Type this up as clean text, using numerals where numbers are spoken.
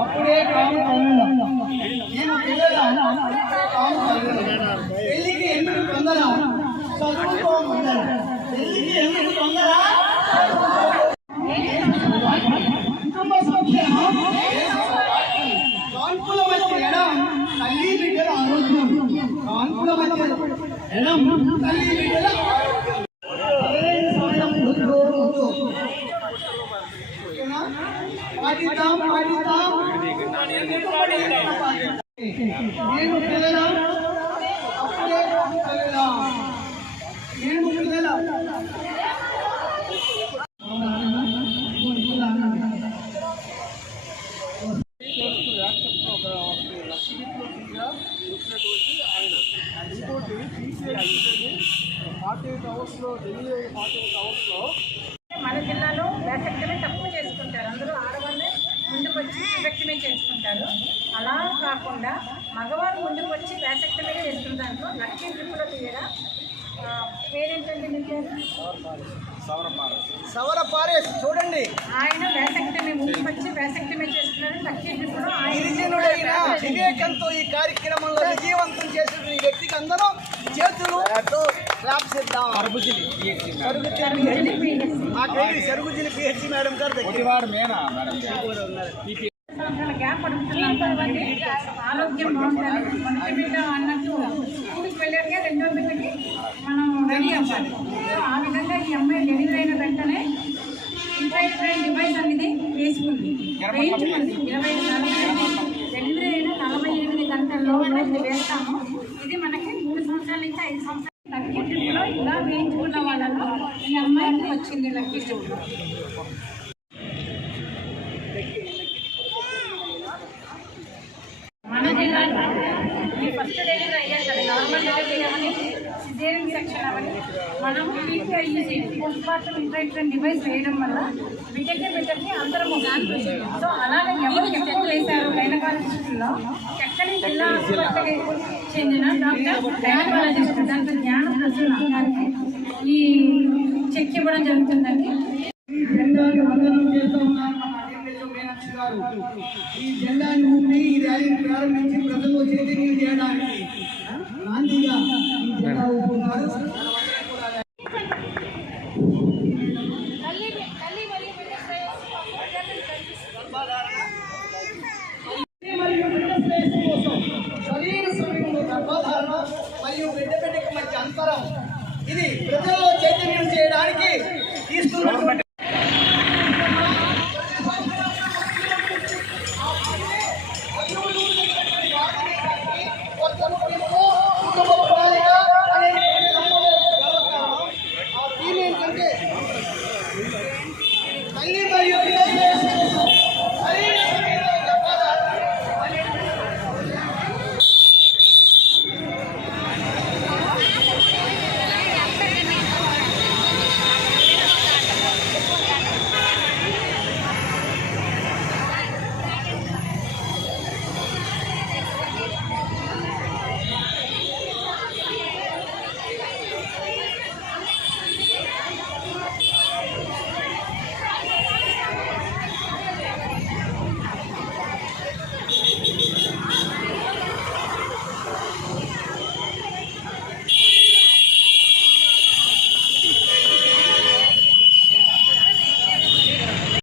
అప్పుడే కాము నేను పెళ్లికి ఎందుకు తొందర చదువుకో ముందర పెళ్లికి ఎందుకు తొందర కుటుంబ సంక్షేమం కాన్పుల మధ్య ఎడం తల్లి బిడ్డల ఆరోగ్యం కాన్పుల మధ్య ఎడం తల్లి బిడ్డల పాటిద్దాం నేను పిల్లల అప్పుడే నేను పిల్లల ఇంకోటి 48 అవర్స్లో డెలివరీ 48 అవర్స్లో మన జిల్లాలో వ్యాసక్టమీ తక్కువ చేసుకుంటారు. అందరూ ఆడవాళ్ళే ముందుకు వచ్చి వ్యాసక్టమీ చేసుకుంటారు. అలా కాకుండా మగవారు ముందుకు వచ్చి వ్యాసక్టమీ చేసుకున్న దాంట్లో లక్కీ ట్రిప్పులో తీయగా పేరేంటండి మీకు సవర పారేష్ చూడండి. ఆయన వ్యాసక్టమీ ముందుకు వచ్చి వ్యాసక్టమీ చేసుకున్నారు. లక్కీ ట్రిప్పులో గిరిజనుడైన వివేకంతో ఈ కార్యక్రమంలో విజయవంతం చేసిన ఈ వ్యక్తికి అందరూ చేతులు సరుగుజిని పిహెచ్సి మేడం గారు గ్యాప్ పడుతుంది. ఆరోగ్యం బాగుంటుంది. మొదటి బిడ్డ అన్నట్టు స్కూల్కి వెళ్ళాక రెండో బిడ్డకి మనం రెడీ అవ్వాలి. ఆ విధంగా ఈ అమ్మాయి డెలివరీ అయిన వెంటనే ఇంట్రాయిడ్ డివైస్ అనేది వేసుకుంది. వేయించుకుంది 24 డెలివరీ అయిన 48 గంటల్లో ఇది వేస్తాము. ఇది మనకి 3 సంవత్సరాల నుంచి 5 సంవత్సరాలు లక్కీ ట్రిప్లో ఇలా వేయించుకున్న వాళ్ళలో ఈ అమ్మాయికి వచ్చింది లక్కీ ట్రిప్. మన జిల్లాలో ఈ ఫస్ట్ డెలివరీ అయ్యారు కదా, నార్మల్ డెలివరీ అవని సిజేరియన్ సెక్షన్ అవని మనం పీపీఐసి పోస్ట్ మార్టం ఇంట్రాక్షన్ డివైస్ వేయడం వల్ల బిడ్డకి అందరం సో అలాగే ఎవరు ఎక్కువ వేశారు గైనకాలజిస్టులో చక్కని జిల్లా ఆసుపత్రికి చెందిన డాక్టర్ గైనకాలజిస్ట్ డాక్టర్ జ్ఞాన ప్రసన్న గారికి ఈ చెక్ ఇవ్వడం జరుగుతుందండి. ఈ జెండాను ఊపి ఈ ర్యాలీని ప్రారంభించి ప్రజల్లో చైతన్యం చేయడానికి గాంధీగా ఈ జెండా ఊపుతున్నారు.